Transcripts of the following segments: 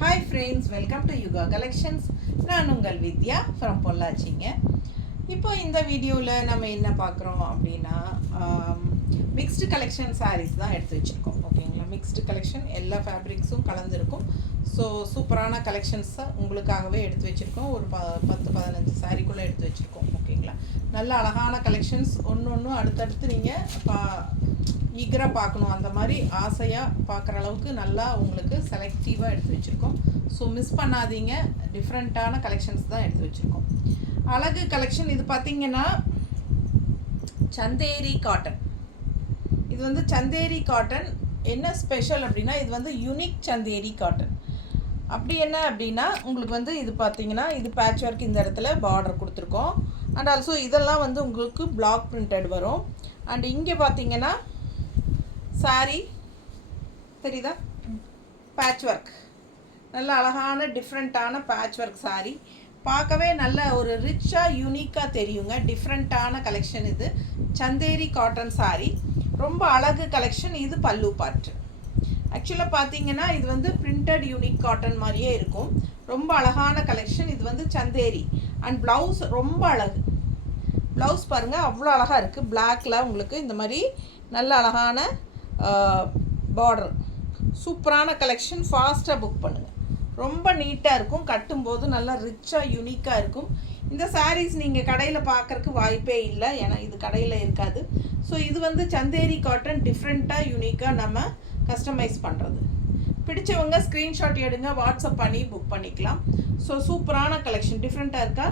Hi friends, welcome to Yuga Collections. நான் உங்கள் வித்யா from பொள்ளாச்சிங்க. இப்போ இந்த வீடியோவில் நம்ம என்ன பார்க்குறோம் அப்படின்னா மிக்ஸ்டு கலெக்ஷன் சாரீஸ் தான் எடுத்து வச்சுருக்கோம். ஓகேங்களா, மிக்ஸ்டு கலெக்ஷன் எல்லா ஃபேப்ரிக்ஸும் கலந்துருக்கும். ஸோ சூப்பரான கலெக்ஷன்ஸை உங்களுக்காகவே எடுத்து வச்சுருக்கோம். ஒரு 10-15 சாரீக்குள்ளே எடுத்து வச்சுருக்கோம். ஓகேங்களா, நல்ல அழகான கலெக்ஷன்ஸ் ஒன்று அடுத்தடுத்து நீங்கள் ஈகராக பார்க்கணும், அந்த மாதிரி ஆசையாக பார்க்குற அளவுக்கு நல்லா உங்களுக்கு செலக்டிவாக எடுத்து வச்சுருக்கோம். ஸோ மிஸ் பண்ணாதீங்க, டிஃப்ரெண்ட்டான கலெக்ஷன்ஸ் தான் எடுத்து வச்சுருக்கோம். அழகு கலெக்ஷன் இது பார்த்திங்கன்னா சந்தேரி காட்டன். இது வந்து சந்தேரி காட்டன். என்ன ஸ்பெஷல் அப்படின்னா இது வந்து யூனிக் சந்தேரி காட்டன். அப்படி என்ன அப்படின்னா உங்களுக்கு வந்து இது பார்த்திங்கன்னா இது பேட்ச் ஒர்க், இந்த இடத்துல பார்டர் கொடுத்துருக்கோம். அண்ட் ஆல்சோ இதெல்லாம் வந்து உங்களுக்கு பிளாக் பிரிண்டட் வரும். அண்ட் இங்கே பார்த்திங்கன்னா சாரி தெரியுதா, பேட்ச் ஒர்க், நல்ல அழகான டிஃப்ரெண்ட்டான பேட்ச் ஒர்க் சாரி. பார்க்கவே நல்ல ஒரு ரிச்சாக யூனிக்காக தெரியுங்க. டிஃப்ரெண்ட்டான கலெக்ஷன் இது. சந்தேரி காட்டன் சாரி, ரொம்ப அழகு கலெக்ஷன். இது பல்லு பார்ட். ஆக்சுவலாக பார்த்தீங்கன்னா இது வந்து பிரிண்டட் யூனிக் காட்டன் மாதிரியே இருக்கும். ரொம்ப அழகான கலெக்ஷன். இது வந்து சந்தேரி. அண்ட் ப்ளவுஸ் ரொம்ப அழகு. ப்ளவுஸ் பாருங்கள், அவ்வளோ அழகாக இருக்குது. பிளாக்கில் உங்களுக்கு இந்த மாதிரி நல்ல அழகான பார்டர். சூப்பரான கலெக்ஷன். ஃபாஸ்ட்டாக புக் பண்ணுங்கள். ரொம்ப நீட்டாக இருக்கும். கட்டும்போது நல்லா ரிச்சாக யூனிக்காக இருக்கும். இந்த சாரீஸ் நீங்கள் கடையில் பார்க்குறக்கு வாய்ப்பே இல்லை, ஏன்னா இது கடையில் இருக்காது. ஸோ இது வந்து சந்தேரி காட்டன், டிஃப்ரெண்ட்டாக யூனிக்காக நம்ம கஸ்டமைஸ் பண்ணுறது. பிடிச்சவங்க ஸ்க்ரீன்ஷாட் எடுங்க, வாட்ஸ்அப் பண்ணி புக் பண்ணிக்கலாம். ஸோ சூப்பரான கலெக்ஷன், டிஃப்ரெண்ட்டாக இருக்கா,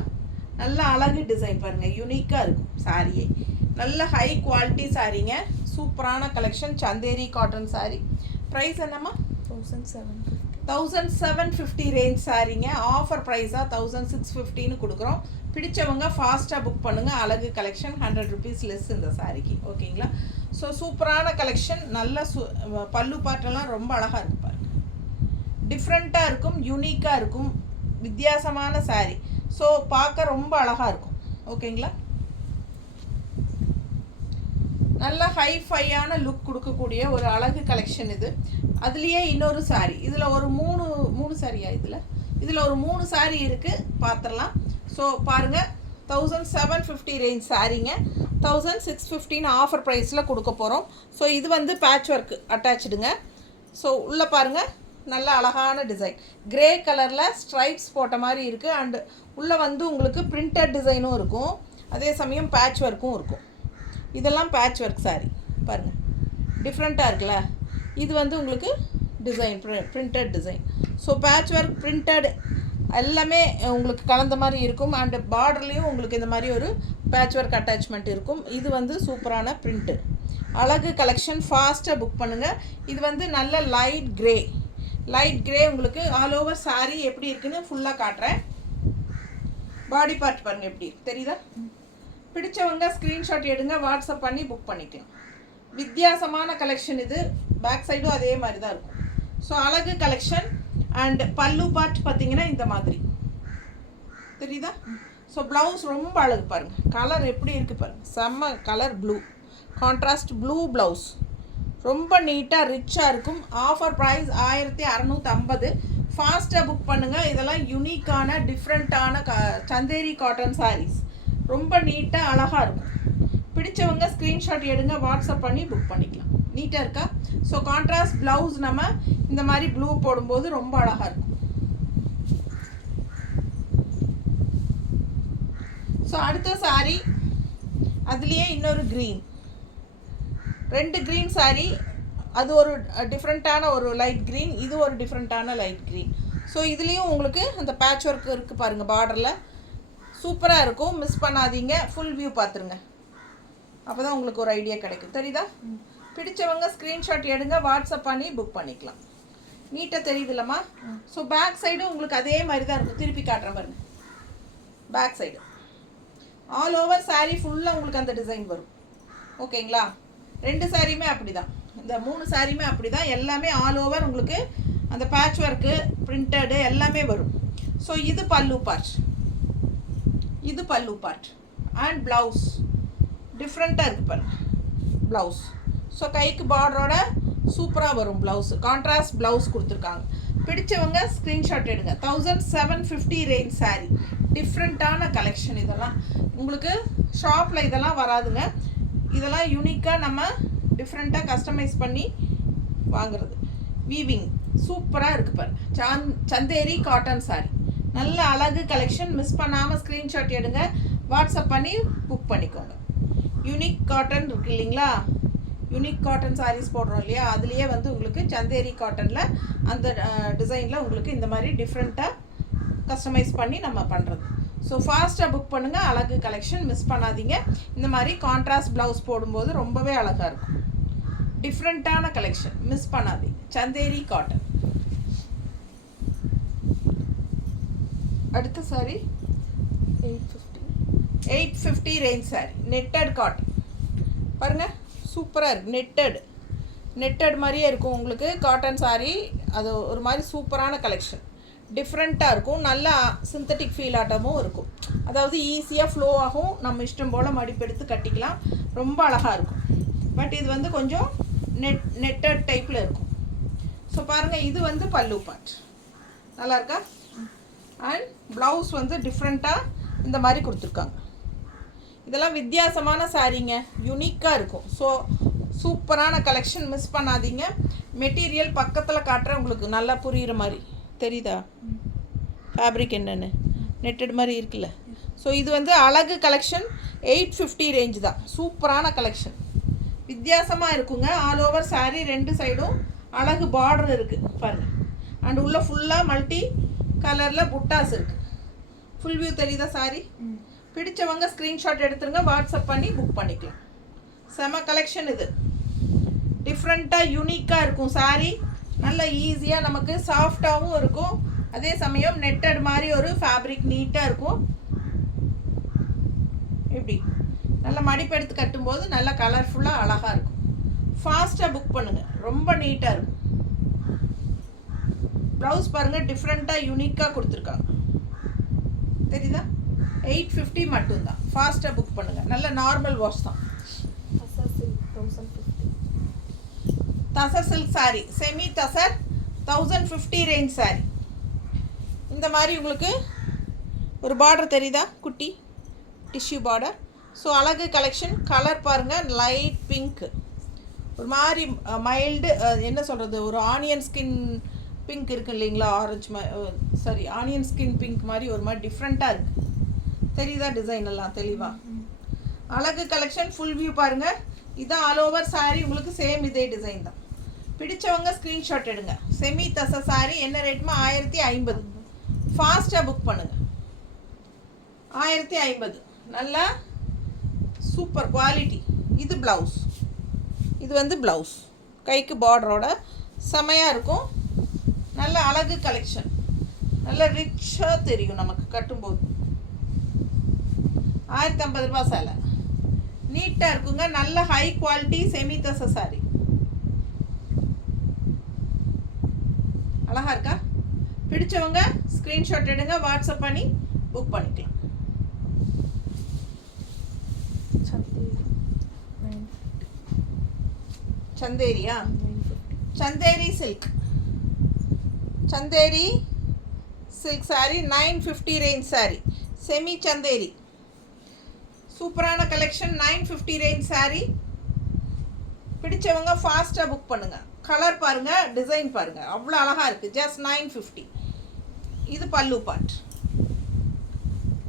நல்ல அழகு டிசைன் பாருங்கள், யூனிக்காக இருக்கும் சாரியே. நல்ல ஹை குவாலிட்டி சாரீங்க. சூப்பரான collection Chanderi cotton saree. Price என்னம்மா? 1750 ரேஞ்ச் சாரீங்க. ஆஃபர் ப்ரைஸாக 1650ன்னு கொடுக்குறோம். பிடிச்சவங்க ஃபாஸ்ட்டாக புக் பண்ணுங்கள். அழகு கலெக்ஷன், 100 ருபீஸ் லெஸ் இந்த சாரிக்கு. ஓகேங்களா, ஸோ சூப்பரான கலெக்ஷன். நல்ல பல்லு பாட்டெல்லாம் ரொம்ப அழகாக இருக்கும் பாருங்கள். டிஃப்ரெண்ட்டாக இருக்கும், யூனிக்காக இருக்கும், வித்தியாசமான சாரீ. ஸோ பார்க்க ரொம்ப அழகாக இருக்கும். ஓகேங்களா, நல்ல ஹைஃபையான லுக் கொடுக்கக்கூடிய ஒரு அழகு கலெக்ஷன் இது. அதுலேயே இன்னொரு சாரீ, இதில் ஒரு மூணு சாரியா, இதில் ஒரு 3 சாரீ இருக்குது, பார்த்துடலாம். ஸோ பாருங்கள், 1750 ரேஞ்ச் சாரீங்க. 1615 ஆஃபர் ப்ரைஸில் கொடுக்க போகிறோம். ஸோ இது வந்து பேட்ச் ஒர்க்கு அட்டாச்சுடுங்க. ஸோ உள்ளே பாருங்கள், நல்ல அழகான டிசைன். கிரே கலரில் ஸ்ட்ரைப்ஸ் போட்ட மாதிரி இருக்குது. அண்டு உள்ளே வந்து உங்களுக்கு பிரிண்டட் டிசைனும் இருக்கும், அதே சமயம் பேட்ச் ஒர்க்கும் இருக்கும். இதெல்லாம் பேட்ச் ஒர்க் சாரி பாருங்கள், டிஃப்ரெண்ட்டாக இருக்குல்ல. இது வந்து உங்களுக்கு design printed design. So patch work, printed எல்லாமே உங்களுக்கு கலந்த மாதிரி இருக்கும். அண்டு பார்டர்லேயும் உங்களுக்கு இந்த மாதிரி ஒரு பேட்ச் ஒர்க் அட்டாச்மெண்ட் இருக்கும். இது வந்து சூப்பரான பிரிண்ட்டு, அழகு கலெக்ஷன். ஃபாஸ்ட்டாக புக் பண்ணுங்கள். இது வந்து நல்ல லைட் கிரே உங்களுக்கு ஆல் ஓவர் சாரீ எப்படி இருக்குன்னு ஃபுல்லாக காட்டுறேன். பாடி பார்ட் பாருங்கள் எப்படி தெரியுதா. பிடிச்சவங்க ஸ்க்ரீன்ஷாட் எடுங்க, வாட்ஸ்அப் பண்ணி புக் பண்ணிக்கலாம். வித்தியாசமான கலெக்ஷன் இது. பேக் சைடும் அதே மாதிரி தான் இருக்கும். ஸோ அழகு கலெக்ஷன். அண்ட் பல்லு பார்ட் பார்த்தீங்கன்னா இந்த மாதிரி தெரியுதா. ஸோ ப்ளவுஸ் ரொம்ப அழகு பாருங்கள். கலர் எப்படி இருக்குது பாருங்கள், செம்ம colour. Blue contrast blue blouse, ரொம்ப நீட்டாக ரிச்சாக இருக்கும். Offer price 1650. ஃபாஸ்ட்டாக புக் பண்ணுங்கள். இதெல்லாம் யூனிக்கான டிஃப்ரெண்ட்டான சந்தேரி காட்டன் சாரீஸ். ரொம்ப நீட்டாக அழகாக இருக்கும். பிடிச்சவங்க ஸ்க்ரீன்ஷாட் எடுங்க, வாட்ஸ்அப் பண்ணி புக் பண்ணிக்கலாம். நீட்டாக இருக்கா. ஸோ கான்ட்ராஸ்ட் ப்ளவுஸ் நம்ம இந்த மாதிரி ப்ளூ போடும்போது ரொம்ப அழகாக இருக்கும். ஸோ அடுத்த சாரீ, அதுலேயே இன்னொரு க்ரீன், 2 க்ரீன் சாரீ. அது ஒரு டிஃப்ரெண்ட்டான ஒரு லைட் க்ரீன், இது ஒரு டிஃப்ரெண்ட்டான லைட் க்ரீன். ஸோ இதுலேயும் உங்களுக்கு அந்த பேட்ச் ஒர்க் இருக்குது பாருங்கள், பார்டரில் சூப்பராக இருக்கும். மிஸ் பண்ணாதீங்க, ஃபுல் வியூ பார்த்துருங்க, அப்போ தான் உங்களுக்கு ஒரு ஐடியா கிடைக்கும். தெரியுதா. பிடிச்சவங்க ஸ்க்ரீன்ஷாட் எடுங்க, வாட்ஸ்அப் பண்ணி புக் பண்ணிக்கலாம். நீட்டாக தெரியுதுல்லம்மா. ஸோ பேக் சைடும் உங்களுக்கு அதே மாதிரி தான் இருக்கும். திருப்பி காட்டுறேன் பாருங்க. Back side all over sari ஃபுல்லாக உங்களுக்கு அந்த டிசைன் வரும். ஓகேங்களா, 2 சாரியுமே அப்படி தான், இந்த 3 சாரியுமே அப்படி தான். எல்லாமே ஆல் ஓவர் உங்களுக்கு அந்த பேட்ச் ஒர்க்கு, பிரிண்டடு எல்லாமே வரும். ஸோ இது பல்லு பார்ட். அண்ட் ப்ளவுஸ் டிஃப்ரெண்ட்டாக இருக்குது பாருங்கள் ப்ளவுஸ். ஸோ கைக்கு பார்டரோட சூப்பராக வரும் ப்ளவுஸு. கான்ட்ராஸ்ட் ப்ளவுஸ் கொடுத்துருக்காங்க. பிடிச்சவங்க ஸ்க்ரீன்ஷாட் எடுங்க. 1750 ரேஞ்ச் சாரீ. டிஃப்ரெண்ட்டான கலெக்ஷன் இதெல்லாம். உங்களுக்கு ஷாப்பில் இதெல்லாம் வராதுங்க. இதெல்லாம் யூனிக்காக நம்ம டிஃப்ரெண்ட்டாக கஸ்டமைஸ் பண்ணி வாங்குறது. வீவிங் சூப்பராக இருக்குது பாரு. சந்தேரி காட்டன் சாரீ. நல்ல அழகு கலெக்ஷன். மிஸ் பண்ணாமல் ஸ்க்ரீன்ஷாட் எடுங்க. வாட்ஸ்அப் பண்ணி புக் பண்ணிக்கோங்க. யூனிக் காட்டன் இருக்குது இல்லைங்களா, யூனிக் காட்டன் சாரீஸ் போடுறோம் இல்லையா, அதுலேயே வந்து உங்களுக்கு சந்தேரி காட்டனில் அந்த டிசைனில் உங்களுக்கு இந்த மாதிரி டிஃப்ரெண்ட்டாக கஸ்டமைஸ் பண்ணி நம்ம பண்ணுறது. ஸோ ஃபாஸ்ட்டாக புக் பண்ணுங்கள். அழகு கலெக்ஷன் மிஸ் பண்ணாதீங்க. இந்த மாதிரி கான்ட்ராஸ்ட் ப்ளவுஸ் போடும்போது ரொம்பவே அழகாக இருக்கும். டிஃப்ரெண்ட்டான கலெக்ஷன் மிஸ் பண்ணாதீங்க. சந்தேரி காட்டன். அடுத்த sorry 850 range sorry. Netted cotton பாருங்கள், சூப்பராக இருக்குது. நெட்டட் மாதிரியே இருக்கும் உங்களுக்கு காட்டன் சாரீ. அது ஒரு மாதிரி சூப்பரான கலெக்ஷன். டிஃப்ரெண்ட்டாக இருக்கும். நல்லா சிந்தட்டிக் ஃபீல் ஆட்டமும் இருக்கும். அதாவது ஈஸியாக ஃப்ளோ ஆகும். நம்ம இஷ்டம் போல் மடிப்பெடுத்து கட்டிக்கலாம். ரொம்ப அழகாக இருக்கும். பட் இது வந்து கொஞ்சம் நெட்டட் டைப்பில் இருக்கும். ஸோ பாருங்கள், இது வந்து பல்லு பார்ட். நல்லா இருக்கா? அண்ட் ப்ளவுஸ் வந்து டிஃப்ரெண்ட்டாக இந்த மாதிரி கொடுத்துருக்காங்க. இதெல்லாம் வித்தியாசமான சாரீங்க. யூனிக்காக இருக்கும். ஸோ சூப்பரான கலெக்ஷன் மிஸ் பண்ணாதீங்க. மெட்டீரியல் பக்கத்தில் காட்டுற உங்களுக்கு நல்லா புரிகிற மாதிரி தெரியுதா? ஃபேப்ரிக் என்னென்னு நெட்டட் மாதிரி இருக்குல்ல. ஸோ இது வந்து அழகு கலெக்ஷன். 850 ரேஞ்ச் தான். சூப்பரான கலெக்ஷன். வித்தியாசமாக இருக்குங்க. ஆல் ஓவர் சாரீ 2 சைடும் அழகு பார்டர் இருக்குது பாருங்கள். அண்ட் உள்ளே ஃபுல்லாக மல்டி கலரில் புட்டாஸ் இருக்குது. ஃபுல் வியூ தெரியுதா சாரீ? பிடிச்சவங்க ஸ்க்ரீன்ஷாட் எடுத்துருங்க. வாட்ஸ்அப் பண்ணி புக் பண்ணிக்கலாம். செம கலெக்ஷன் இது. டிஃப்ரெண்ட்டாக யூனிக்காக இருக்கும் சாரீ. நல்ல ஈஸியாக நமக்கு சாஃப்டாகவும் இருக்கும். அதே சமயம் நெட்டட் மாதிரி ஒரு ஃபேப்ரிக் நீட்டாக இருக்கும். இப்படி நல்லா மடிப்பெடுத்து கட்டும்போது நல்லா கலர்ஃபுல்லாக அழகாக இருக்கும். ஃபாஸ்ட்டாக புக் பண்ணுங்கள். ரொம்ப நீட்டாக இருக்கும். ப்ளவுஸ் பாருங்கள், டிஃப்ரெண்ட்டாக யூனிக்காக கொடுத்துருக்காங்க. தெரியுதா? 850 மட்டும்தான். ஃபாஸ்ட்டாக புக் பண்ணுங்கள். நல்ல நார்மல் வாஷ் தான். Tussar silk sari. Semi tussar 1050 range sari. இந்த மாதிரி உங்களுக்கு ஒரு பார்டர் தெரியுதா? குட்டி டிஷ்யூ பார்டர். ஸோ அழகு கலெக்ஷன். கலர் பாருங்கள், லைட் பிங்க். ஒரு மாதிரி மைல்டு என்ன சொல்கிறது, ஒரு ஆனியன் ஸ்கின் பிங்க் இருக்குது இல்லைங்களா, ஆரஞ்சு ஆனியன் ஸ்கின் பிங்க் மாதிரி ஒரு மாதிரி டிஃப்ரெண்ட்டாக இருக்குது. தெரியுதா டிசைன் எல்லாம் தெளிவாக? அழகு கலெக்ஷன். ஃபுல் வியூ பாருங்கள். இதான் ஆல் ஓவர் சாரீ. உங்களுக்கு சேம் இதே டிசைன் தான். பிடிச்சவங்க ஸ்க்ரீன்ஷாட் எடுங்க. செமி தச சாரீ. என்ன ரேட்மா? 1050. ஃபாஸ்ட்டாக புக் பண்ணுங்கள். 1050. நல்லா சூப்பர் குவாலிட்டி. இது ப்ளவுஸ். இது வந்து ப்ளவுஸ் கைக்கு பார்டரோட செமையாக இருக்கும். நல்ல அழகு கலெக்ஷன். நல்ல ரிச்சாக தெரியும் நமக்கு கட்டும்போது. 1050 ரூபா சேலை. நீட்டாக இருக்குங்க. நல்ல ஹை குவாலிட்டி செமி தச சாரி. அழகாக இருக்கா? பிடிச்சவங்க ஸ்க்ரீன்ஷாட் எடுங்க. வாட்ஸ்அப் பண்ணி புக் பண்ணிக்கலாம். சந்தேரியா? Chanderi silk. Chanderi silk saree 950 range saree. Semi Chanderi. சூப்பரான கலெக்ஷன். 950 ரேஞ்ச் சாரீ. பிடிச்சவங்க ஃபாஸ்ட்டாக புக் பண்ணுங்கள். கலர் பாருங்கள், டிசைன் பாருங்கள், அவ்வளோ அழகாக இருக்குது. ஜஸ்ட் 950. இது பல்லு பார்ட்.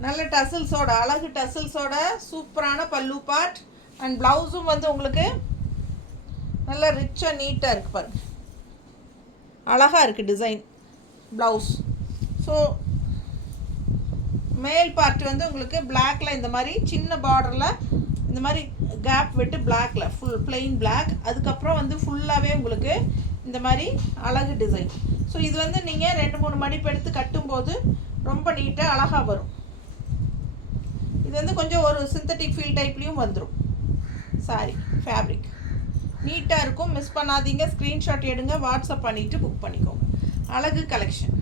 நல்ல டசில்ஸோட, அழகு டசில்ஸோட சூப்பரான பல்லு பார்ட். அண்ட் ப்ளவுஸும் வந்து உங்களுக்கு நல்ல ரிச்சாக நீட்டாக இருக்குது பாருங்கள். அழகாக இருக்குது design blouse. So male part வந்து உங்களுக்கு பிளாக்கில் இந்த மாதிரி சின்ன பார்டரில் இந்த மாதிரி கேப் விட்டு பிளாக்கில் ஃபுல் பிளெயின் பிளாக். அதுக்கப்புறம் வந்து ஃபுல்லாகவே உங்களுக்கு இந்த மாதிரி அழகு டிசைன். ஸோ இது வந்து நீங்கள் 2-3 மடிப்பு எடுத்து கட்டும்போது ரொம்ப நீட்டாக அழகாக வரும். இது வந்து கொஞ்சம் ஒரு சிந்தட்டிக் ஃபீல் டைப்லேயும் வந்துடும் சாரி. ஃபேப்ரிக் நீட்டாக இருக்கும். மிஸ் பண்ணாதீங்க. ஸ்க்ரீன்ஷாட் எடுங்க. வாட்ஸ்அப் பண்ணிவிட்டு புக் பண்ணிக்கோங்க. அழகு கலெக்ஷன்.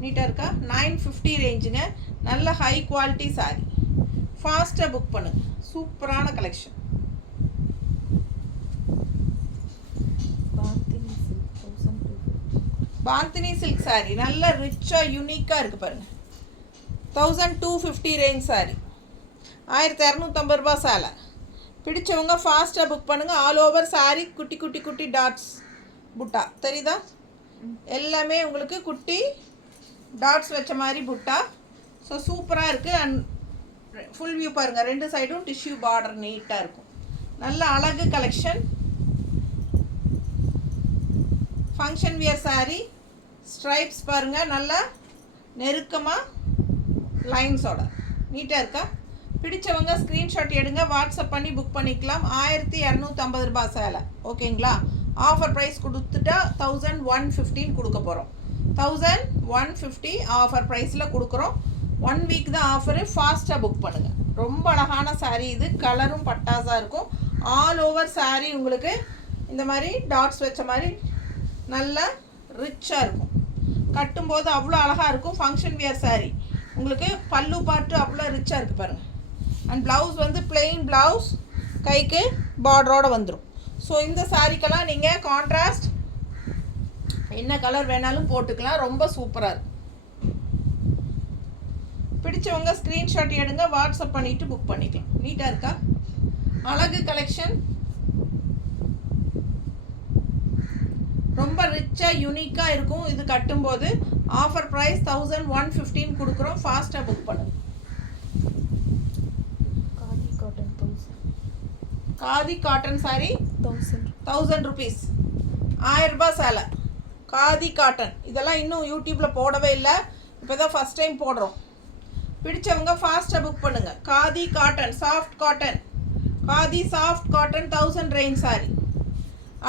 நீட்டாக இருக்கா? 950 ரேஞ்சுங்க. நல்ல ஹை குவாலிட்டி சாரி. ஃபாஸ்ட்டாக புக் பண்ணுங்கள். சூப்பரான கலெக்ஷன். பாந்தினி சில்க் saree நல்ல ரிச்சாக யூனிக்காக இருக்குது பாருங்கள். 1250 ரேஞ்ச் saree, 1250 ரூபா சேலை. பிடிச்சவங்க ஃபாஸ்ட்டாக புக் பண்ணுங்கள். ஆல் ஓவர் saree குட்டி குட்டி குட்டி டாட்ஸ் புட்டா தெரியுதா? எல்லாமே உங்களுக்கு குட்டி டாட்ஸ் வச்ச மாதிரி புட்டா. ஸோ சூப்பராக இருக்குது. அண்ட் ஃபுல் வியூ பாருங்கள், ரெண்டு சைடும் டிஷ்யூ பார்டர் நீட்டாக இருக்கும். நல்ல அழகு collection. Function wear saree, stripes பாருங்கள், நல்லா நெருக்கமாக லைன்ஸோட நீட்டாக இருக்கா? பிடிச்சவங்க ஸ்க்ரீன்ஷாட் எடுங்க, வாட்ஸ்அப் பண்ணி புக் பண்ணிக்கலாம். 1250 ரூபா சேலை. ஓகேங்களா? ஆஃபர் ப்ரைஸ் கொடுத்துட்டா 1115 கொடுக்க போகிறோம். 1150 ஆஃபர் ப்ரைஸில் கொடுக்குறோம். 1 வீக் தான் ஆஃபரு. ஃபாஸ்ட்டாக புக் பண்ணுங்கள். ரொம்ப அழகான saree இது. கலரும் பட்டாஸாக இருக்கும். ஆல் ஓவர் saree உங்களுக்கு இந்த மாதிரி டாட்ஸ் வச்ச மாதிரி நல்லா ரிச்சாக இருக்கும். கட்டும்போது அவ்வளோ அழகாக இருக்கும். ஃபங்க்ஷன் வியர் saree உங்களுக்கு பல்லு பார்ட்டு அவ்வளோ ரிச்சாக இருக்குது பாருங்கள். அண்ட் ப்ளவுஸ் வந்து பிளெயின் ப்ளவுஸ், கைக்கு பார்டரோடு வந்துடும். ஸோ இந்த சாரீக்கெல்லாம் நீங்கள் கான்ட்ராஸ்ட் என்ன கலர் வேணாலும் போட்டுக்கலாம். ரொம்ப சூப்பராக இருக்கும். பிடிச்சவங்க ஸ்க்ரீன்ஷாட் எடுங்க, வாட்ஸ்அப் பண்ணிவிட்டு புக் பண்ணிக்கலாம். நீட்டாக இருக்கா? அழகு கலெக்ஷன். ரொம்ப ரிச்சாக யூனிக்காக இருக்கும். இது கட்டும்போது ஆஃபர் ப்ரைஸ் 1115 கொடுக்குறோம். ஃபாஸ்ட்டாக புக் பண்ணுங்க. காதி காட்டன் saree 1000 rupees, 1000 ரூபாய் சேலை. காதி காட்டன் இதெல்லாம் இன்னும் யூடியூப்பில் போடவே இல்லை, இப்போ தான் ஃபஸ்ட் டைம் போடுறோம். பிடிச்சவங்க ஃபாஸ்ட்டாக புக் பண்ணுங்கள். Khadi cotton, soft cotton, khadi soft cotton 1000 range saree.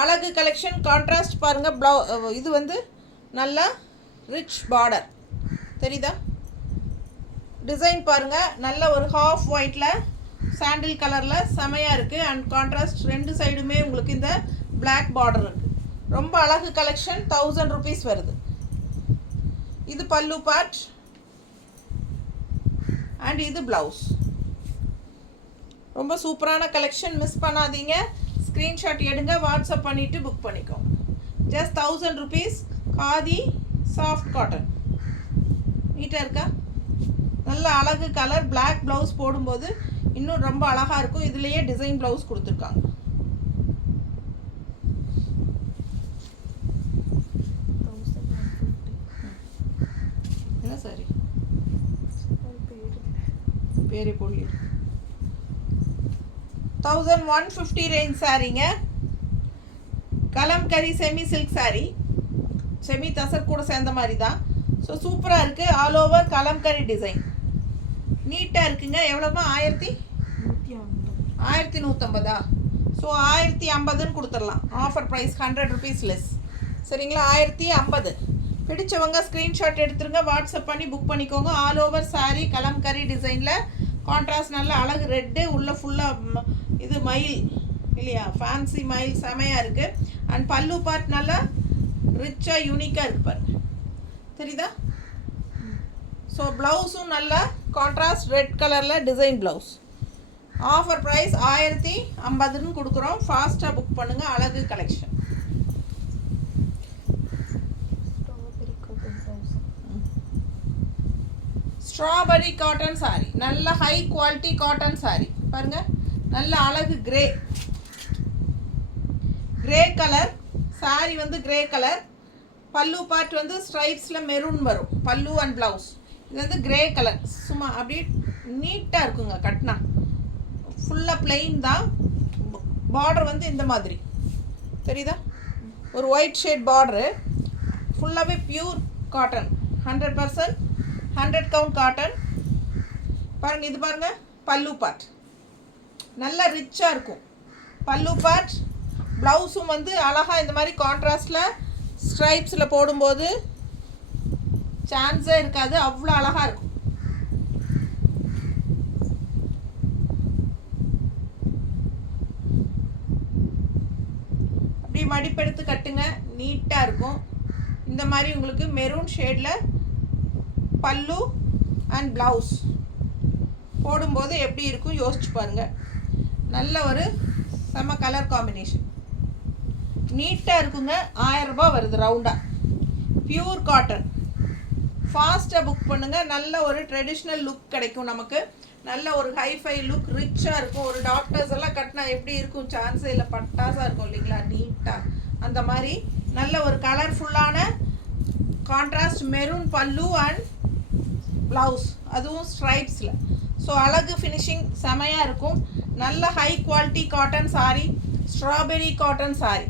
அழகு கலெக்ஷன். கான்ட்ராஸ்ட் பாருங்கள். இது வந்து நல்ல ரிச் பார்டர் தெரியுதா? டிசைன் பாருங்கள், நல்ல ஒரு ஹாஃப் ஒயிட்டில் சாண்டில் கலரில் செமையாக இருக்குது. அண்ட் கான்ட்ராஸ்ட் ரெண்டு சைடுமே உங்களுக்கு இந்த பிளாக் பார்டர் இருக்குது. ரொம்ப அழகு கலெக்ஷன். 1000 rupees வருது. இது பல்லு பார்ட் அண்ட் இது ப்ளவுஸ். ரொம்ப சூப்பரான கலெக்ஷன். மிஸ் பண்ணாதீங்க. ஸ்க்ரீன்ஷாட் எடுங்க, வாட்ஸ்அப் பண்ணிவிட்டு புக் பண்ணிக்கோங்க. Just 1000 rupees. Khadi soft cotton. நீட்டாக இருக்கா? நல்ல அழகு கலர். பிளாக் ப்ளவுஸ் போடும்போது இன்னும் ரொம்ப அழகாக இருக்கும். இதுலேயே டிசைன் ப்ளவுஸ் கொடுத்துருக்காங்க. என்ன சாரி பேரே போடல. 1150 ரேஞ்ச் சாரீங்க. Kalamkari semi silk saree, semi tussar கூட சேர்ந்த மாதிரி தான். ஸோ சூப்பராக இருக்குது. ஆல் ஓவர் கலம்கரி டிசைன் நீட்டாக இருக்குங்க. எவ்வளோமா? 1150. ஸோ 1050 கொடுத்துடலாம். Offer price 100 rupees less. சரிங்களா? 1050. பிடிச்சவங்க ஸ்க்ரீன்ஷாட் எடுத்துருங்க, வாட்ஸ்அப் பண்ணி புக் பண்ணிக்கோங்க. ஆல் ஓவர் saree கலம்கரி டிசைனில் கான்ட்ராஸ்ட் நல்ல அழகு ரெட்டு, உள்ள ஃபுல்லாக இது மயில் இல்லையா? ஃபேன்சி மயில் செமையாக இருக்குது. அண்ட் பல்லு பார்ட் நல்லா ரிச்சாக யூனிக்காக இருக்குது பாருங்க, தெரியுதா? ஸோ ப்ளவுஸும் நல்லா கான்ட்ராஸ்ட் ரெட் கலரில் டிசைன் ப்ளவுஸ். ஆஃபர் ப்ரைஸ் 1050 கொடுக்குறோம். ஃபாஸ்ட்டாக புக் பண்ணுங்கள். அழகு கலெக்ஷன். ஸ்ட்ராபெரி காட்டன் saree, நல்ல ஹை குவாலிட்டி காட்டன் saree பாருங்கள். நல்ல அழகு கிரே கலர் saree வந்து கிரே கலர். பல்லு பார்ட் வந்து ஸ்ட்ரைப்ஸில் மெரூன் வரும் பல்லு அண்ட் ப்ளவுஸ். இது வந்து கிரே கலர். சும்மா அப்படியே நீட்டாக இருக்குங்க. கட்டினா ஃபுல்லாக பிளெயின் தான். பார்டர் வந்து இந்த மாதிரி தெரியுதா? ஒரு ஒயிட் ஷேட் பார்டரு. ஃபுல்லாகவே பியூர் காட்டன், 100% 100 count காட்டன். பாருங்கள், இது பாருங்கள் பல்லு பார்ட் நல்லா ரிச்சாக இருக்கும். பல்லு பார்ட் ப்ளவுஸும் வந்து அழகாக இந்த மாதிரி கான்ட்ராஸ்டில் ஸ்ட்ரைப்ஸில் போடும்போது சான்ஸே இருக்காது, அவ்வளோ அழகாக இருக்கும். அப்படி மடிப்பெடுத்து கட்டுங்க, நீட்டாக இருக்கும். இந்த மாதிரி உங்களுக்கு மெரூன் ஷேடில் பல்லு அண்ட் ப்ளவுஸ் போடும்போது எப்படி இருக்கும் யோசிச்சு பாருங்கள். நல்ல ஒரு செம கலர் காம்பினேஷன், நீட்டாக இருக்குங்க. 1000 ரூபாய் வருது ரவுண்டாக. Pure cotton. ஃபாஸ்ட்டாக புக் பண்ணுங்கள். நல்ல ஒரு ட்ரெடிஷ்னல் லுக் கிடைக்கும் நமக்கு. நல்ல ஒரு ஹைஃபை லுக், ரிச்சாக இருக்கும். ஒரு டாக்டர்ஸ் எல்லாம் கட்டினா எப்படி இருக்கும், சான்ஸே இல்லை, பட்டாசாக இருக்கும் இல்லைங்களா, நீட்டாக. அந்த மாதிரி நல்ல ஒரு கலர்ஃபுல்லான கான்ட்ராஸ்ட் மெரூன் பல்லு அண்ட் ப்ளவுஸ், அதுவும் ஸ்ட்ரைப்ஸில். ஸோ அழகு ஃபினிஷிங் செமையாக இருக்கும். நல்ல high quality cotton sari, strawberry cotton sari.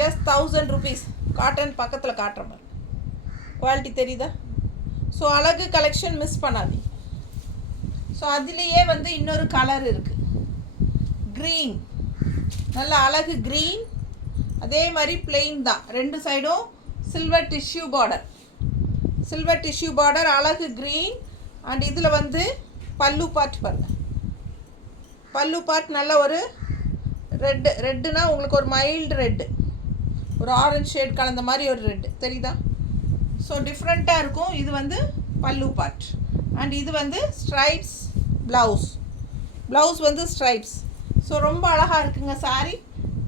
Just 1000 rupees. Cotton பக்கத்தில் காட்டுற மாதிரி குவாலிட்டி தெரியுதா? ஸோ அழகு கலெக்ஷன் மிஸ் பண்ணாதீங்க. ஸோ அதுலேயே வந்து இன்னொரு கலர் இருக்குது, க்ரீன். நல்ல அழகு க்ரீன். அதே மாதிரி பிளெயின் தான், ரெண்டு சைடும் silver tissue border. Silver tissue border, அழகு க்ரீன். அண்ட் இதில் வந்து பல்லு பார்ட் பாருங்கள். பல்லு பார்ட் நல்ல ஒரு ரெட்டுனா உங்களுக்கு ஒரு மைல்டு ரெட்டு, ஒரு ஆரஞ்சு ஷேட் கலந்த மாதிரி ஒரு ரெட்டு தெரியுதா? ஸோ டிஃப்ரெண்ட்டாக இருக்கும். இது வந்து பல்லு பார்ட். அண்ட் இது வந்து ஸ்ட்ரைப்ஸ் ப்ளவுஸ் வந்து ஸ்ட்ரைப்ஸ். ஸோ ரொம்ப அழகாக இருக்குங்க சாரீ.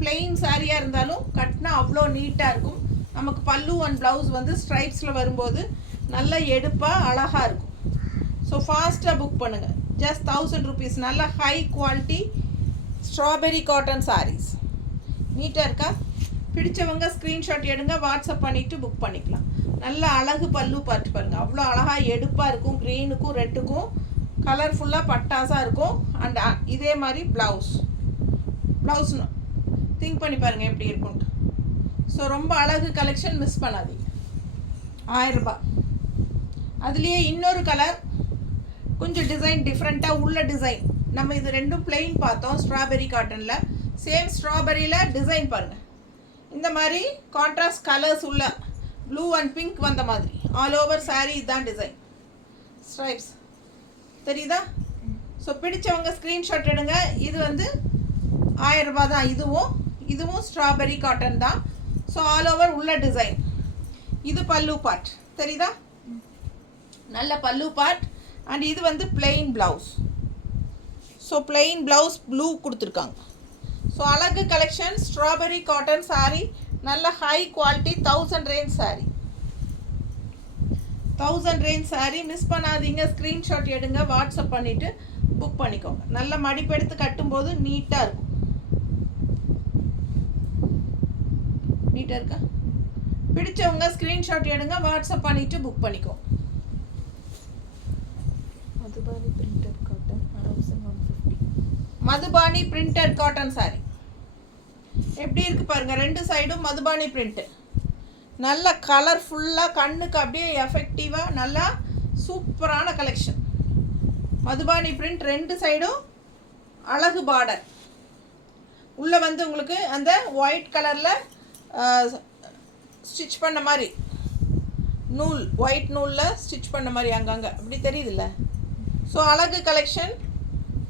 பிளெயின் சாரியாக இருந்தாலும் கட்டினா அவ்வளோ நீட்டாக இருக்கும். நமக்கு பல்லு அண்ட் ப்ளவுஸ் வந்து ஸ்ட்ரைப்ஸில் வரும்போது நல்ல எடுப்பாக அழகாக இருக்கும். ஸோ ஃபாஸ்ட்டாக புக் பண்ணுங்கள். Just 1000 rupees. நல்ல high quality strawberry cotton saris. நீட்டாக இருக்கா? பிடிச்சவங்க ஸ்க்ரீன்ஷாட் எடுங்க, வாட்ஸ்அப் பண்ணிவிட்டு புக் பண்ணிக்கலாம். நல்ல அழகு பல்லு பார்த்து பாருங்கள், அவ்வளோ அழகாக எடுப்பாக இருக்கும். க்ரீனுக்கும் ரெட்டுக்கும் கலர்ஃபுல்லாக பட்டாசாக இருக்கும். அண்ட் இதே மாதிரி ப்ளவுஸ் திங்க் பண்ணி பாருங்கள் எப்படி இருக்கும்ட்டு. ஸோ ரொம்ப அழகு கலெக்ஷன், மிஸ் பண்ணாதீங்க. 1000 ரூபாய். அதுலேயே இன்னொரு கலர், கொஞ்சம் டிசைன் டிஃப்ரெண்ட்டாக உள்ள டிசைன். நம்ம இது ரெண்டும் பிளெயின் பார்த்தோம் ஸ்ட்ராபெரி காட்டனில். சேம் ஸ்ட்ராபெரியில் டிசைன் பாருங்கள். இந்த மாதிரி கான்ட்ராஸ்ட் கலர்ஸ் உள்ள ப்ளூ அண்ட் பிங்க் வந்த மாதிரி ஆல் ஓவர் சாரீ இதுதான் டிசைன். ஸ்ட்ரைப்ஸ் தெரியுதா? ஸோ பிடிச்சவங்க ஸ்க்ரீன்ஷாட் எடுங்க. இது வந்து 1000 ரூபாய் தான். இதுவும் ஸ்ட்ராபெரி காட்டன் தான். ஸோ ஆல் ஓவர் உள்ள டிசைன். இது பல்லு பார்ட் தெரியுதா? நல்ல பல்லு பார்ட். அண்ட் இது வந்து plain blouse. So plain blouse blue கொடுத்துருக்காங்க. ஸோ அழகு கலெக்ஷன் ஸ்ட்ராபெரி காட்டன் சாரீ. நல்ல high quality 1000 range sari. 1000 range sari miss பண்ணாதீங்க. ஸ்க்ரீன்ஷாட் எடுங்க, வாட்ஸ்அப் பண்ணிவிட்டு புக் பண்ணிக்கோங்க. நல்ல மடிப்பெடுத்து கட்டும்போது நீட்டாக இருக்கும். நீட்டாக இருக்கா? பிடிச்சவங்க ஸ்க்ரீன்ஷாட் எடுங்க, வாட்ஸ்அப் பண்ணிவிட்டு புக் பண்ணிக்கோங்க. Madhubani printed cotton 1150. Madhubani printed cotton sari எப்படி இருக்குது பாருங்கள். ரெண்டு சைடும் மதுபானி பிரிண்ட்டு. நல்ல கலர்ஃபுல்லாக கண்ணுக்கு அப்படியே எஃபெக்டிவாக நல்லா சூப்பரான கலெக்ஷன். மதுபானி பிரிண்ட், ரெண்டு சைடும் அழகு பார்டர். உள்ளே வந்து உங்களுக்கு அந்த ஒயிட் கலரில் ஸ்டிச் பண்ண மாதிரி நூல், ஒயிட் நூலில் ஸ்டிச் பண்ண மாதிரி அங்கங்கே அப்படி தெரியுதுல்ல. ஸோ அழகு collection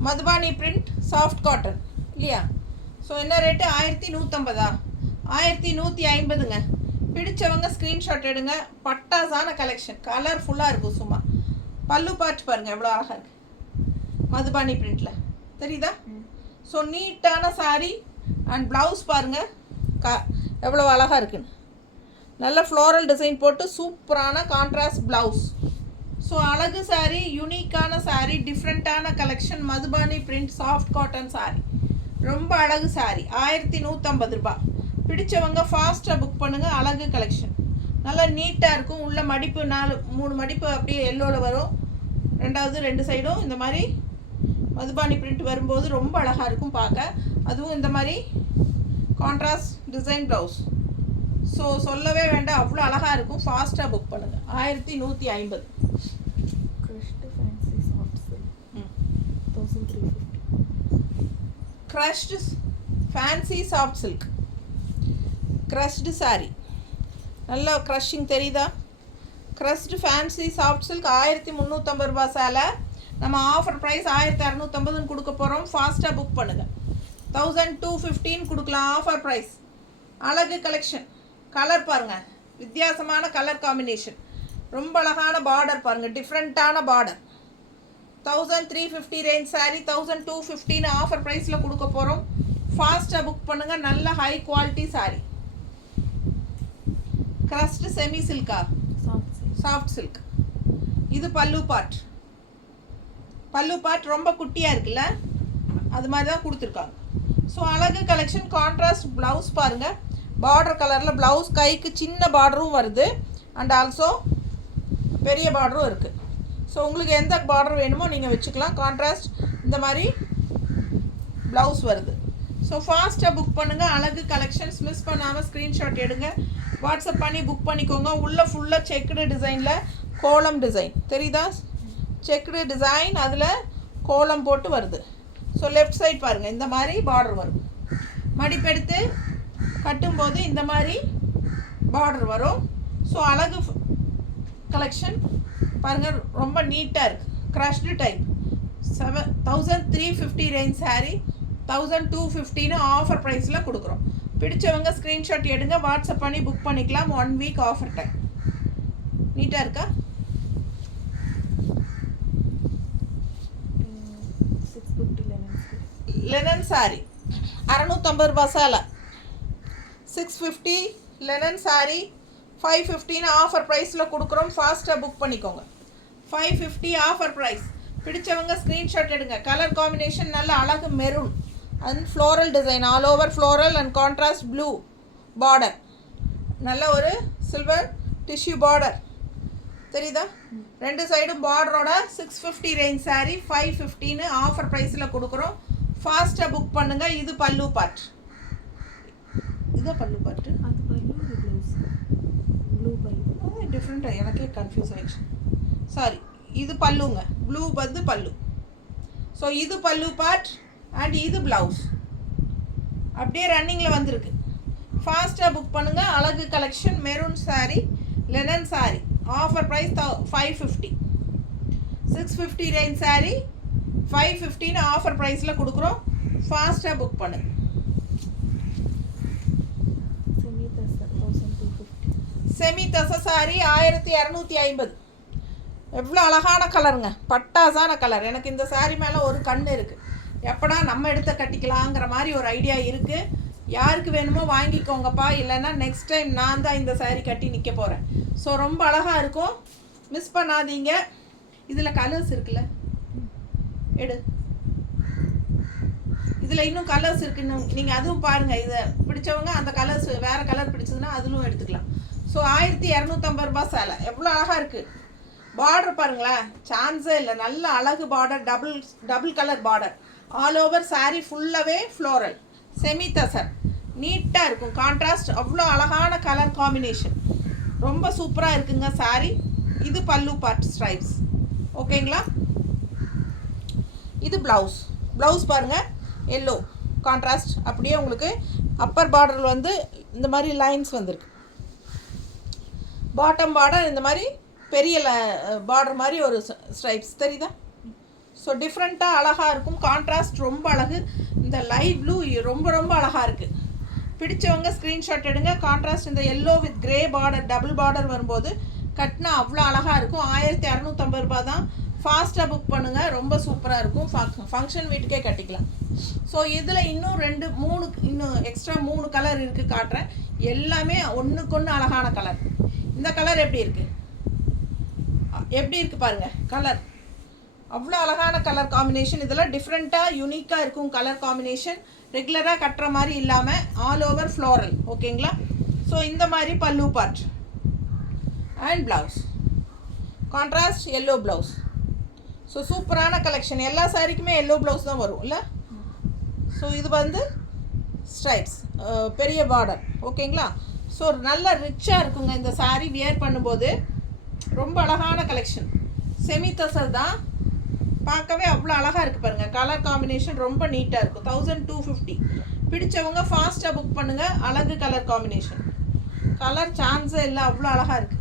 Madhubani print soft cotton இல்லையா? ஸோ என்ன ரேட்டு? 1150. 1150ங்க. பிடிச்சவங்க ஸ்க்ரீன்ஷாட் எடுங்க. பட்டாசான கலெக்ஷன், கலர்ஃபுல்லாக இருக்கும். சும்மா பல்லு பார்த்து பாருங்கள் எவ்வளோ அழகாக இருக்குது மதுபானி பிரிண்டில் தெரியுதா? ஸோ நீட்டான சாரீ. அண்ட் ப்ளவுஸ் பாருங்கள் எவ்வளோ அழகாக இருக்குன்னு. நல்ல ஃப்ளோரல் டிசைன் போட்டு சூப்பரான கான்ட்ராஸ்ட் ப்ளவுஸ். ஸோ அழகு சாரீ, யூனிக்கான சாரீ, டிஃப்ரெண்ட்டான collection. Madhubani print soft cotton sari, ரொம்ப அழகு சாரீ. 1150 ரூபாய். பிடிச்சவங்க ஃபாஸ்ட்டாக புக் பண்ணுங்கள். அழகு கலெக்ஷன் நல்லா நீட்டாக இருக்கும். உள்ள மடிப்பு 3 மடிப்பு அப்படியே எல்லோவில் வரும். ரெண்டு சைடும் இந்த மாதிரி மதுபானி பிரிண்ட் வரும்போது ரொம்ப அழகாக இருக்கும் பார்க்க. அதுவும் இந்த மாதிரி கான்ட்ராஸ்ட் டிசைன் ப்ளவுஸ். ஸோ சொல்லவே வேண்டாம், அவ்வளோ அழகாக இருக்கும். ஃபாஸ்ட்டாக புக் பண்ணுங்கள். 1150. Crushed fancy soft silk 1350. Crushed fancy soft silk crushed sari. நல்லா க்ரஷிங் தெரியுதா? க்ரஷ்டு ஃபேன்சி சாஃப்ட் சில்க் 1350 ரூபாய் சேலை. நம்ம ஆஃபர் ப்ரைஸ் 1650 கொடுக்க போகிறோம். ஃபாஸ்ட்டாக புக் பண்ணுங்கள். 1215 கொடுக்கலாம் ஆஃபர் ப்ரைஸ். அழகு கலெக்ஷன். கலர் பாருங்கள், வித்தியாசமான கலர் காம்பினேஷன். ரொம்ப அழகான பார்டர் பாருங்கள், டிஃப்ரெண்ட்டான பார்டர். 1350 ரேஞ்ச் சாரீ 1215 ஆஃபர் ப்ரைஸில் கொடுக்க போகிறோம். ஃபாஸ்ட்டாக புக் பண்ணுங்கள். நல்ல high quality saree. Crushed semi சில்கா சாஃப்ட் சில்க். இது பல்லு பார்ட். பல்லு பார்ட் ரொம்ப குட்டியாக இருக்குல்ல, அது மாதிரி தான் கொடுத்துருக்காங்க. ஸோ அழகு கலெக்ஷன். கான்ட்ராஸ்ட் ப்ளவுஸ் பாருங்கள், பார்டர் கலரில் ப்ளவுஸ், கைக்கு சின்ன பார்டரும் வருது அண்ட் ஆல்சோ பெரிய பார்டரும் இருக்குது. ஸோ உங்களுக்கு எந்த பார்டர் வேணுமோ நீங்கள் வச்சுக்கலாம். கான்ட்ராஸ்ட் இந்த மாதிரி ப்ளவுஸ் வருது. ஸோ ஃபாஸ்ட்டாக புக் பண்ணுங்கள். அழகு கலெக்ஷன்ஸ் மிஸ் பண்ணாமல் ஸ்க்ரீன்ஷாட் எடுங்க, வாட்ஸ்அப் பண்ணி புக் பண்ணிக்கோங்க. உள்ளே ஃபுல்லாக செக்குடு டிசைனில் கோலம் டிசைன் தெரியுதா, செக்குடு டிசைன், அதில் கோலம் போட்டு வருது. ஸோ லெஃப்ட் சைட் பாருங்கள், இந்த மாதிரி பார்டர் வரும். மடிப்பெடுத்து கட்டும்போது இந்த மாதிரி பார்டர் வரும். ஸோ அழகு கலெக்ஷன் பாருங்கள், ரொம்ப நீட்டாக இருக்குது. Crushed type 1350 range sari 1250 offer ப்ரைஸில் கொடுக்குறோம். பிடிச்சவங்க ஸ்க்ரீன்ஷாட் எடுங்க, வாட்ஸ்அப் பண்ணி புக் பண்ணிக்கலாம். 1 வீக் ஆஃபர் டைம். நீட்டாக இருக்கா? 650 லெனன் சாரீ 650 ரூபா சேலை. 650 லெனன் சாரீ 515 ஆஃபர் ப்ரைஸில் கொடுக்குறோம். ஃபாஸ்ட்டாக புக் பண்ணிக்கோங்க. 550 ஆஃபர் ப்ரைஸ். பிடிச்சவங்க ஸ்க்ரீன்ஷாட் எடுங்க. கலர் காம்பினேஷன் நல்ல அழகு maroon and floral design, all over floral and contrast blue border. நல்ல ஒரு சில்வர் டிஷ்யூ பார்டர் தெரியுதா, ரெண்டு சைடும் பார்டரோட. 650 ரேஞ்ச் சாரீ 515 ஆஃபர் ப்ரைஸில் கொடுக்குறோம். ஃபாஸ்ட்டாக புக் பண்ணுங்கள். இது பல்லு பார்ட். இதுதான் பல்லு பார்ட்டு. அது பல்லு, இது ப்ளவுஸ். ப்ளூ பல்லு. டிஃப்ரெண்ட்டாக எனக்கே கன்ஃபியூஸ் ஆகிடுச்சு. சாரி, இது பல்லுங்க, ப்ளூ வந்து பல்லு. ஸோ இது பல்லு பார்ட் அண்ட் இது ப்ளவுஸ். அப்படியே ரன்னிங்கில் வந்திருக்கு. ஃபாஸ்ட்டாக புக் பண்ணுங்கள். அழகு collection maroon sari, linen sari, offer price 550. 650 range sari 515 offer ப்ரைஸில் கொடுக்குறோம். ஃபாஸ்ட்டாக புக் பண்ணுங்க. செமி தச சாரீ 1250. எவ்வளோ அழகான கலருங்க, பட்டாசான கலர். எனக்கு இந்த சாரீ மேலே ஒரு கண் இருக்குது, எப்படா நம்ம எடுத்த கட்டிக்கலாங்கிற மாதிரி ஒரு ஐடியா இருக்குது. யாருக்கு வேணுமோ வாங்கிக்கோங்கப்பா, இல்லைன்னா நெக்ஸ்ட் டைம் நான் தான் இந்த சாரீ கட்டி நிற்க போகிறேன். ஸோ ரொம்ப அழகாக இருக்கும், மிஸ் பண்ணாதீங்க. இதில் கலர்ஸ் இருக்குல்ல, எடு. இதில் இன்னும் கலர்ஸ் இருக்குது, இன்னும் நீங்கள் அதுவும் பாருங்கள். இதை பிடிச்சவங்க அந்த கலர்ஸ் வேறு கலர் பிடிச்சதுன்னா அதுவும் எடுத்துக்கலாம். ஸோ 1250 ரூபா சேலை. எவ்வளோ அழகாக இருக்குது. பார்டர் பாருங்களேன், சான்ஸே இல்லை. நல்ல அழகு border, double colour border. All over sari ஃபுல்லாகவே ஃப்ளோரல் செமி தசர். நீட்டாக இருக்கும். கான்ட்ராஸ்ட் அவ்வளோ அழகான கலர் காம்பினேஷன். ரொம்ப சூப்பராக இருக்குங்க சாரீ. இது பல்லு பார்ட் ஸ்ட்ரைப்ஸ். ஓகேங்களா? இது ப்ளவுஸ். ப்ளவுஸ் பாருங்கள், எல்லோ கான்ட்ராஸ்ட். அப்படியே உங்களுக்கு அப்பர் பார்டர் வந்து இந்த மாதிரி லைன்ஸ் வந்திருக்கு. பாட்டம் பார்டர் இந்த மாதிரி பெரிய பார்டர் மாதிரி ஒரு ஸ்ட்ரைப்ஸ் தெரியுதா? ஸோ டிஃப்ரெண்ட்டாக அழகாக இருக்கும். கான்ட்ராஸ்ட் ரொம்ப அழகு. இந்த லைட் ப்ளூ ரொம்ப ரொம்ப அழகாக இருக்குது. பிடிச்சவங்க ஸ்க்ரீன்ஷாட் எடுங்க. கான்ட்ராஸ்ட் இந்த yellow with grey border, double border வரும்போது கட்டினா அவ்வளோ அழகாக இருக்கும். 1650 ரூபா தான். ஃபாஸ்ட்டாக புக் பண்ணுங்கள், ரொம்ப சூப்பராக இருக்கும். ஃபங்க்ஷன் வீட்டுக்கே கட்டிக்கலாம். ஸோ இதில் இன்னும் 2 3 இன்னும் எக்ஸ்ட்ரா 3 கலர் இருக்குது, காட்டுறேன். எல்லாமே ஒன்றுக்கு ஒன்று அழகான கலர். இந்த கலர் எப்படி இருக்குது, எப்படி இருக்குது பாருங்கள். கலர் அவ்வளோ அழகான கலர் காம்பினேஷன். இதெல்லாம் டிஃப்ரெண்ட்டாக யூனிக்காக இருக்கும் கலர் காம்பினேஷன். ரெகுலராக கட்டுற மாதிரி இல்லாமல் ஆல் ஓவர் ஃப்ளோரல். ஓகேங்களா? ஸோ இந்த மாதிரி பல்லு part and blouse. Contrast yellow blouse. So சூப்பரான கலெக்ஷன். எல்லா சாரிக்குமே எல்லோ ப்ளவுஸ் தான் வரும் இல்லை? ஸோ இது வந்து ஸ்ட்ரைப்ஸ், பெரிய பார்டர். ஓகேங்களா? ஸோ நல்ல ரிச்சாக இருக்குங்க இந்த சாரீ வியர் பண்ணும்போது. ரொம்ப அழகான கலெக்ஷன். செமி தசர் தான், பார்க்கவே அவ்வளோ அழகாக இருக்குது பாருங்கள். கலர் காம்பினேஷன் ரொம்ப நீட்டாக இருக்கும். 1250. பிடிச்சவங்க ஃபாஸ்ட்டாக புக் பண்ணுங்கள். அழகு கலர் காம்பினேஷன். கலர் சான்ஸே இல்லை, அவ்வளோ அழகாக இருக்குது.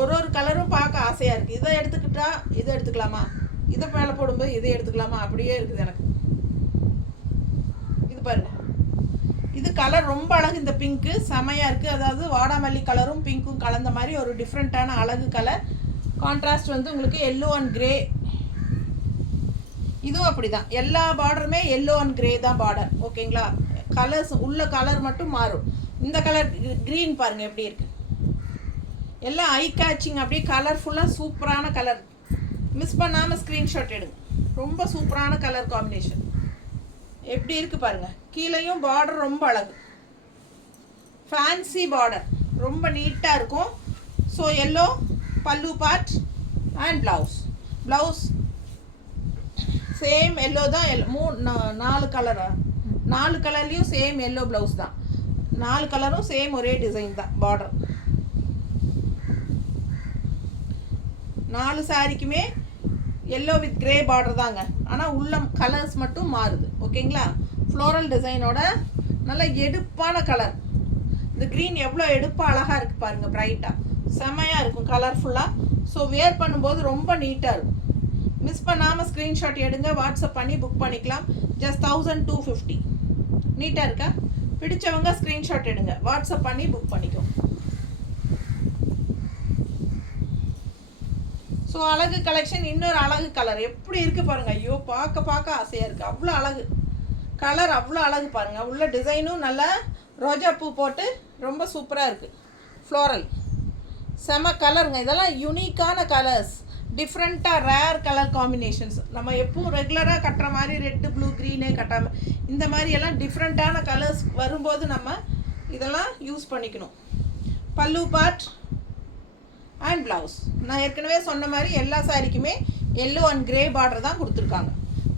ஒரு கலரும் பார்க்க ஆசையாக இருக்குது. இதை எடுத்துக்கிட்டா இதை எடுத்துக்கலாமா, இதை மேலே போடும்போது இதை எடுத்துக்கலாமா, அப்படியே இருக்குது எனக்கு. இது பாருங்கள், இது கலர் ரொம்ப அழகு. இந்த பிங்க்கு செமையாக இருக்குது. அதாவது வாடாமல்லி கலரும் பிங்க்கும் கலந்த மாதிரி ஒரு டிஃப்ரெண்ட்டான அழகு கலர். கான்ட்ராஸ்ட் வந்து உங்களுக்கு எல்லோ அண்ட் கிரே. இதுவும் அப்படி தான், எல்லா பார்டருமே எல்லோ அண்ட் கிரே தான் பார்டர். ஓகேங்களா? கலர்ஸ் உள்ள கலர் மட்டும் மாறும். இந்த கலர் க்ரீன் பாருங்கள் எப்படி இருக்குது. எல்லாம் ஐ கேச்சிங், அப்படியே கலர்ஃபுல்லாக சூப்பரான கலர். மிஸ் பண்ணாமல் ஸ்க்ரீன்ஷாட் எடுங்க. ரொம்ப சூப்பரான கலர் காம்பினேஷன். எப்படி இருக்குது பாருங்கள். கீழேயும் பார்டர் ரொம்ப அழகு, ஃபேன்சி பார்டர், ரொம்ப நீட்டாக இருக்கும். ஸோ எல்லோ பல்லு part and blouse same yellow தான். 4 கலர்லேயும் சேம் எல்லோ ப்ளவுஸ் தான். 4 கலரும் சேம் ஒரே டிசைன் தான். பார்டர் 4 சாரிக்குமே எல்லோ வித் கிரே பார்டர் தாங்க. ஆனால் உள்ள கலர்ஸ் மட்டும் மாறுது. ஓகேங்களா? ஃப்ளோரல் டிசைனோட நல்ல எடுப்பான கலர். இந்த க்ரீன் எவ்வளோ எடுப்பாக அழகாக இருக்குது பாருங்கள். ப்ரைட்டாக செமையாக இருக்கும், கலர்ஃபுல்லாக. ஸோ வேர் பண்ணும்போது ரொம்ப நீட்டாக இருக்கும். மிஸ் பண்ணாமல் ஸ்க்ரீன்ஷாட் எடுங்க, வாட்ஸ்அப் பண்ணி புக் பண்ணிக்கலாம். ஜஸ்ட் 1250. நீட்டாக இருக்கா? பிடிச்சவங்க ஸ்க்ரீன்ஷாட் எடுங்க, வாட்ஸ்அப் பண்ணி புக் பண்ணிக்கோங்க. ஸோ அழகு கலெக்ஷன். இன்னொரு அழகு கலர் எப்படி இருக்குது பாருங்கள். ஐயோ பார்க்க ஆசையாக இருக்குது. அவ்வளோ அழகு கலர், அவ்வளோ அழகு பாருங்கள். உள்ள டிசைனும் நல்லா ரோஜா பூ போட்டு ரொம்ப சூப்பராக இருக்குது. ஃப்ளோரல் செம கலருங்க. இதெல்லாம் யூனிக்கான கலர்ஸ், டிஃப்ரெண்ட்டாக ரேர் கலர் காம்பினேஷன்ஸ். நம்ம எப்பவும் ரெகுலராக கட்டுற மாதிரி ரெட்டு ப்ளூ க்ரீனே கட்டாமல் இந்த மாதிரி எல்லாம் டிஃப்ரெண்ட்டான கலர்ஸ் வரும்போது நம்ம இதெல்லாம் யூஸ் பண்ணிக்கணும். பல்லு பார்ட் அண்ட் ப்ளவுஸ். நான் ஏற்கனவே சொன்ன மாதிரி எல்லா சாரிக்குமே எல்லோ அண்ட் கிரே பார்டர் தான் கொடுத்துருக்காங்க.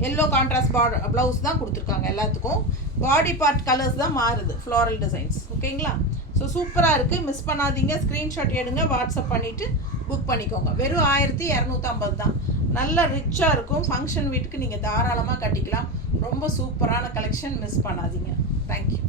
எல்லோ கான்ட்ராஸ்ட் பார்டர் ப்ளவுஸ் தான் கொடுத்துருக்காங்க. எல்லாத்துக்கும் பாடி பார்ட் கலர்ஸ் தான் மாறுது, ஃப்ளோரல் டிசைன்ஸ். ஓகேங்களா? ஸோ சூப்பராக இருக்குது. மிஸ் பண்ணாதீங்க, ஸ்க்ரீன்ஷாட் எடுங்க, வாட்ஸ்அப் பண்ணிவிட்டு புக் பண்ணிக்கோங்க. வெறும் 1250 தான். நல்ல ரிச்சாக இருக்கும். ஃபங்க்ஷன் வீட்டுக்கு நீங்கள் தாராளமாக கட்டிக்கலாம். ரொம்ப சூப்பரான கலெக்ஷன். மிஸ் பண்ணாதீங்க. தேங்க்யூ.